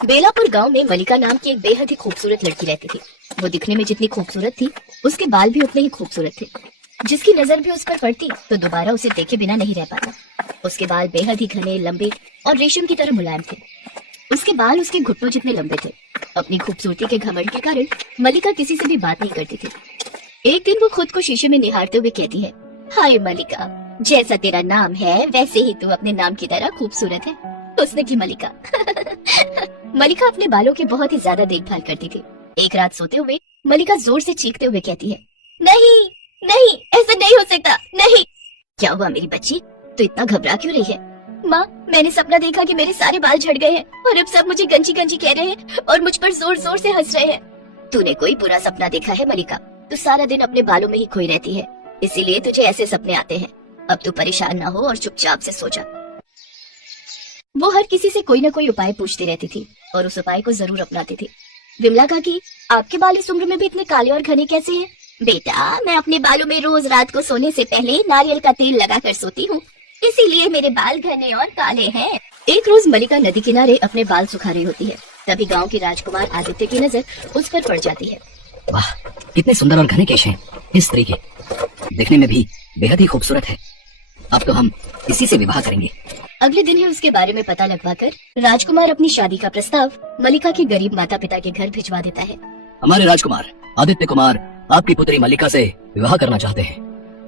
बेलापुर गांव में मलिका नाम की एक बेहद ही खूबसूरत लड़की रहती थी। वो दिखने में जितनी खूबसूरत थी, उसके बाल भी उतने ही खूबसूरत थे। जिसकी नजर भी उस पर पड़ती तो दोबारा उसे देखे बिना नहीं रह पाता। उसके बाल बेहद ही घने, लंबे और रेशम की तरह मुलायम थे। उसके बाल उसके घुटनों जितने लंबे थे। अपनी खूबसूरती के घमंड के कारण मलिका किसी से भी बात नहीं करती थी। एक दिन वो खुद को शीशे में निहारते हुए कहती है, हाय मलिका, जैसा तेरा नाम है वैसे ही तू अपने नाम की तरह खूबसूरत है। उसने की मलिका। मलिका अपने बालों की बहुत ही ज्यादा देखभाल करती थी। एक रात सोते हुए मलिका जोर से चीखते हुए कहती है, नहीं नहीं, ऐसा नहीं हो सकता, नहीं। क्या हुआ मेरी बच्ची, तू इतना घबरा क्यों रही है? माँ, मैंने सपना देखा कि मेरे सारे बाल झड़ गए हैं और अब सब मुझे गंजी गंजी कह रहे हैं और मुझ पर जोर जोर से हंस रहे हैं। तूने कोई बुरा सपना देखा है मलिका? तू सारा दिन अपने बालों में ही खोई रहती है, इसीलिए तुझे ऐसे सपने आते हैं। अब तू परेशान ना हो और चुपचाप से सो जा। वो हर किसी से कोई न कोई उपाय पूछती रहती थी और उस उपाय को जरूर अपनाती थी। विमला काकी, आपके बाल इस उम्र में भी इतने काले और घने कैसे हैं? बेटा, मैं अपने बालों में रोज रात को सोने से पहले नारियल का तेल लगाकर सोती हूँ, इसीलिए मेरे बाल घने और काले हैं। एक रोज मलिका नदी किनारे अपने बाल सुखा रही होती है। तभी गांव के राजकुमार आदित्य की नजर उस पर पड़ जाती है। वाह, कितने सुंदर और घने केश हैं इस स्त्री के, देखने में भी बेहद ही खूबसूरत है। अब तो हम इसी से विवाह करेंगे। अगले दिन ही उसके बारे में पता लगवाकर राजकुमार अपनी शादी का प्रस्ताव मलिका के गरीब माता पिता के घर भिजवा देता है। हमारे राजकुमार आदित्य कुमार आपकी पुत्री मलिका से विवाह करना चाहते हैं।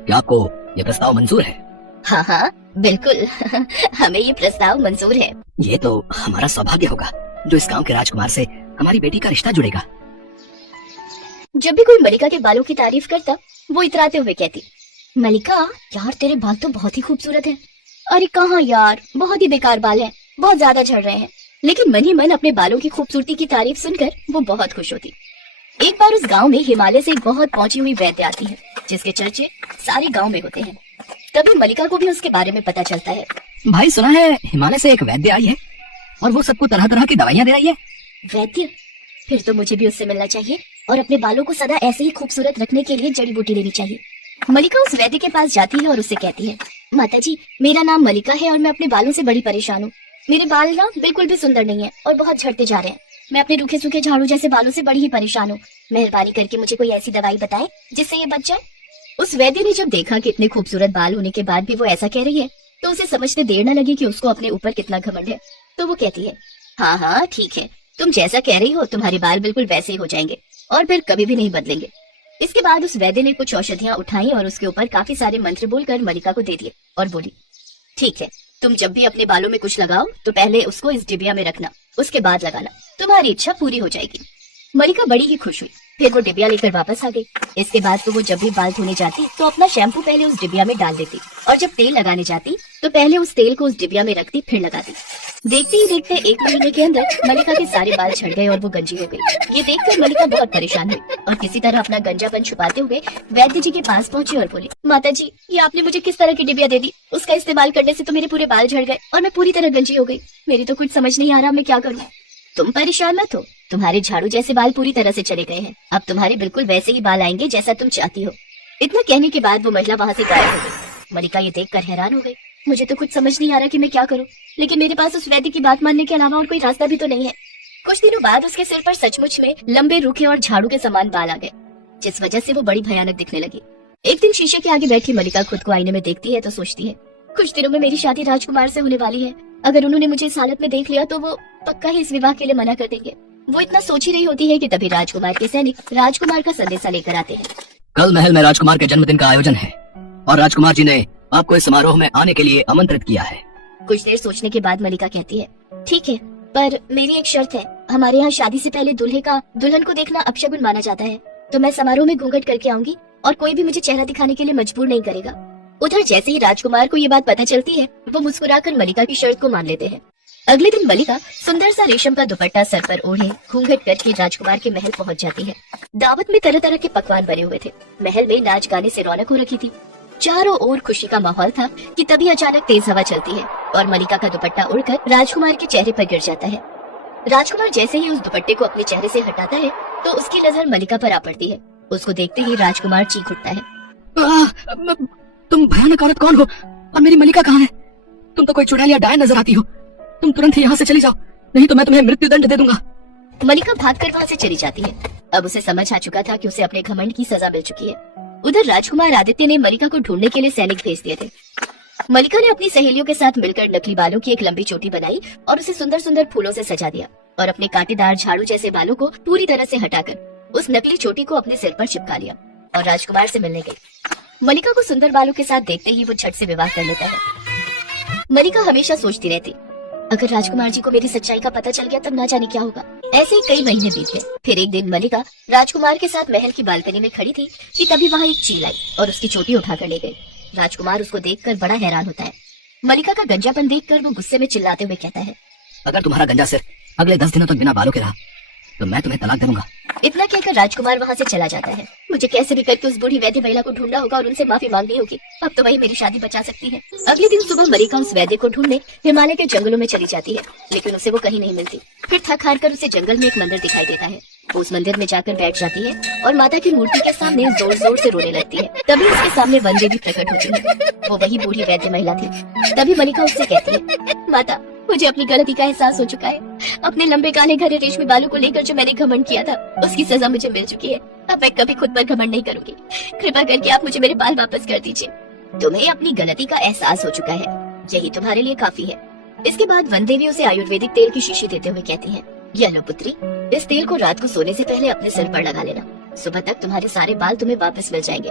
क्या आपको ये प्रस्ताव मंजूर है? हाँ हाँ बिल्कुल। हमें ये प्रस्ताव मंजूर है। ये तो हमारा सौभाग्य होगा जो इस गांव के राजकुमार से हमारी बेटी का रिश्ता जुड़ेगा। जब भी कोई मलिका के बालों की तारीफ करता, वो इतराते हुए कहती, मलिका यार, तेरे बाल तो बहुत ही खूबसूरत हैं। अरे कहाँ यार, बहुत ही बेकार बाल हैं, बहुत ज्यादा झड़ रहे हैं। लेकिन मन ही मन अपने बालों की खूबसूरती की तारीफ सुनकर वो बहुत खुश होती। एक बार उस गांव में हिमालय से एक बहुत पहुंची हुई वैद्य आती है, जिसके चर्चे सारे गांव में होते हैं। तभी मलिका को भी उसके बारे में पता चलता है। भाई, सुना है हिमालय से एक वैद्य आई है और वो सबको तरह तरह की दवाइयाँ दे रही है। वैद्य? फिर तो मुझे भी उससे मिलना चाहिए और अपने बालों को सदा ऐसे ही खूबसूरत रखने के लिए जड़ी बूटी लेनी चाहिए। मलिका उस वैद्य के पास जाती है और उससे कहती है, माताजी, मेरा नाम मलिका है और मैं अपने बालों से बड़ी परेशान हूँ। मेरे बाल ना बिल्कुल भी सुंदर नहीं है और बहुत झड़ते जा रहे हैं। मैं अपने रूखे सूखे झाड़ू जैसे बालों से बड़ी ही परेशान हूँ। मेहरबानी करके मुझे कोई ऐसी दवाई बताए जिससे ये बच जाए। उस वैद्य ने जब देखा कि इतने खूबसूरत बाल होने के बाद भी वो ऐसा कह रही है, तो उसे समझते देर न लगी कि उसको अपने ऊपर कितना घमंड है। तो वो कहती है, हाँ हाँ ठीक है, तुम जैसा कह रही हो तुम्हारे बाल बिल्कुल वैसे ही हो जाएंगे और फिर कभी भी नहीं बदलेंगे। इसके बाद उस वैद्य ने कुछ औषधियां उठाई और उसके ऊपर काफी सारे मंत्र बोलकर मलिका को दे दिए और बोली, ठीक है, तुम जब भी अपने बालों में कुछ लगाओ तो पहले उसको इस डिबिया में रखना, उसके बाद लगाना, तुम्हारी इच्छा पूरी हो जाएगी। मलिका बड़ी ही खुश हुई। फिर वो डिबिया लेकर वापस आ गई। इसके बाद तो वो जब भी बाल धोने जाती तो अपना शैम्पू पहले उस डिबिया में डाल देती और जब तेल लगाने जाती तो पहले उस तेल को उस डिबिया में रखती, फिर लगाती। देखते ही देखते 1 महीने के अंदर मलिका के सारे बाल झड़ गए और वो गंजी हो गई। ये देखकर मलिका बहुत परेशान हुई और किसी तरह अपना गंजापन छुपाते हुए वैद्य जी के पास पहुंची और बोली, माता जी, ये आपने मुझे किस तरह की डिबिया दे दी? उसका इस्तेमाल करने से तो मेरे पूरे बाल झड़ गए और मैं पूरी तरह गंजी हो गई। मेरी तो कुछ समझ नहीं आ रहा, मैं क्या करूँ? तुम परेशान मत हो, तुम्हारे झाड़ू जैसे बाल पूरी तरह से चले गए हैं। अब तुम्हारे बिल्कुल वैसे ही बाल आएंगे जैसा तुम चाहती हो। इतना कहने के बाद वो महिला वहाँ से गायब हो गई। मलिका ये देखकर हैरान हो गई। मुझे तो कुछ समझ नहीं आ रहा कि मैं क्या करूं, लेकिन मेरे पास उस वैद्य की बात मानने के अलावा और कोई रास्ता भी तो नहीं है। कुछ दिनों बाद उसके सिर पर सचमुच में लंबे, रूखे और झाड़ू के समान बाल आ गए, जिस वजह से वो बड़ी भयानक दिखने लगी। एक दिन शीशे के आगे बैठी मलिका खुद को आईने में देखती है तो सोचती है, कुछ दिनों में मेरी शादी राजकुमार से होने वाली है। अगर उन्होंने मुझे इस हालत में देख लिया तो वो पक्का ही इस विवाह के लिए मना कर देंगे। वो इतना सोच ही रही होती है कि तभी राजकुमार के सैनिक राजकुमार का संदेशा लेकर आते हैं। कल महल में राजकुमार के जन्मदिन का आयोजन है और राजकुमार जी ने आपको इस समारोह में आने के लिए आमंत्रित किया है। कुछ देर सोचने के बाद मलिका कहती है, ठीक है, पर मेरी एक शर्त है। हमारे यहाँ शादी से पहले दुल्हन को देखना अपशगुन माना जाता है, तो मैं समारोह में घूंघट करके आऊंगी और कोई भी मुझे चेहरा दिखाने के लिए मजबूर नहीं करेगा। उधर जैसे ही राजकुमार को ये बात पता चलती है, वो मुस्कुराकर मलिका की शर्त को मान लेते हैं। अगले दिन मलिका सुंदर सा रेशम का दुपट्टा सर पर ओढ़े घूंघट करके राजकुमार के महल पहुंच जाती है। दावत में तरह तरह के पकवान बने हुए थे। महल में नाच गाने से रौनक हो रखी थी। चारों ओर खुशी का माहौल था कि तभी अचानक तेज हवा चलती है और मलिका का दुपट्टा उड़कर राजकुमार के चेहरे पर गिर जाता है। राजकुमार जैसे ही उस दुपट्टे को अपने चेहरे से हटाता है तो उसकी नजर मलिका पर आ पड़ती है। उसको देखते ही राजकुमार चीख उठता है, तुम भयानक औरत कौन हो और मेरी मलिका कहाँ है? तुम तो कोई चुड़ैल या डायन नजर आती हो। तुम तुरंत ही यहाँ से चली जाओ, नहीं तो मैं तुम्हें मृत्युदंड दे दूंगा। मलिका भागकर वहाँ से चली जाती है। अब उसे समझ आ चुका था कि उसे अपने घमंड की सजा मिल चुकी है। उधर राजकुमार आदित्य ने मलिका को ढूंढने के लिए सैनिक भेज दिए थे। मलिका ने अपनी सहेलियों के साथ मिलकर नकली बालों की एक लंबी चोटी बनाई और उसे सुंदर सुंदर फूलों से सजा दिया और अपने कांटेदार झाड़ू जैसे बालों को पूरी तरह से हटाकर उस नकली चोटी को अपने सिर पर चिपका लिया और राजकुमार से मिलने गई। मलिका को सुंदर बालों के साथ देखते ही वो झट से विवाह कर लेता है। मलिका हमेशा सोचती रहती, अगर राजकुमार जी को मेरी सच्चाई का पता चल गया तब ना जाने क्या होगा। ऐसे ही कई महीने बीत गए। फिर एक दिन मलिका राजकुमार के साथ महल की बालकनी में खड़ी थी कि तभी वहाँ एक चील आई और उसकी चोटी उठाकर ले गई। राजकुमार उसको देखकर बड़ा हैरान होता है। मलिका का गंजापन देखकर वो गुस्से में चिल्लाते हुए कहता है, अगर तुम्हारा गंजा सिर अगले 10 दिनों तक बिना बालों के रहा तो मैं तुम्हें तलाक दे दूंगा। इतना कहकर राजकुमार वहाँ से चला जाता है। मुझे कैसे भी करके उस बूढ़ी वैद्य महिला को ढूंढना होगा और उनसे माफी मांगनी होगी। अब तो वही मेरी शादी बचा सकती है। अगले दिन सुबह मलिका उस वैद्य को ढूंढने हिमालय के जंगलों में चली जाती है, लेकिन उसे वो कहीं नहीं मिलती। फिर थक हार कर उसे जंगल में एक मंदिर दिखाई देता है। वो उस मंदिर में जाकर बैठ जाती है और माता की मूर्ति के सामने जोर जोर से रोने लगती है। तभी उसके सामने वन देवी प्रकट होती है। वो वही बूढ़ी वैद्य महिला थी। तभी मलिका उससे कहती है, माता मुझे अपनी गलती का एहसास हो चुका है। अपने लंबे काले घने रेशमी बालों को लेकर जो मैंने घमंड किया था उसकी सजा मुझे मिल चुकी है। अब मैं कभी खुद पर घमंड नहीं करूंगी। कृपा करके आप मुझे मेरे बाल वापस कर दीजिए। तुम्हें अपनी गलती का एहसास हो चुका है, यही तुम्हारे लिए काफी है। इसके बाद वन देवी उसे आयुर्वेदिक तेल की शीशी देते हुए कहती है, यह लो पुत्री, इस तेल को रात को सोने से पहले अपने सिर पर लगा लेना। सुबह तक तुम्हारे सारे बाल तुम्हें वापस मिल जाएंगे।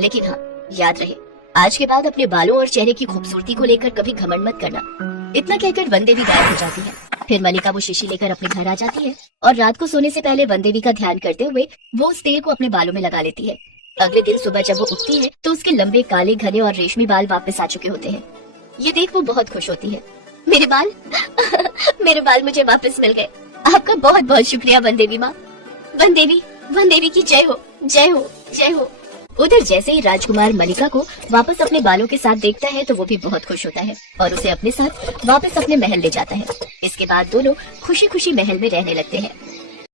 लेकिन हाँ, याद रहे, आज के बाद अपने बालों और चेहरे की खूबसूरती को लेकर कभी घमंड मत करना। इतना कहकर वन देवी गायब हो जाती है। फिर मलिका वो शीशी लेकर अपने घर आ जाती है और रात को सोने से पहले वन देवी का ध्यान करते हुए वो उस तेल को अपने बालों में लगा लेती है। अगले दिन सुबह जब वो उठती है तो उसके लंबे काले घने और रेशमी बाल वापस आ चुके होते हैं। ये देख वो बहुत खुश होती है। मेरे बाल मेरे बाल मुझे वापस मिल गए। आपका बहुत बहुत शुक्रिया वन देवी माँ। वन देवी की जय हो, जय हो, जय हो। उधर जैसे ही राजकुमार मलिका को वापस अपने बालों के साथ देखता है तो वो भी बहुत खुश होता है और उसे अपने साथ वापस अपने महल ले जाता है। इसके बाद दोनों खुशी खुशी महल में रहने लगते हैं।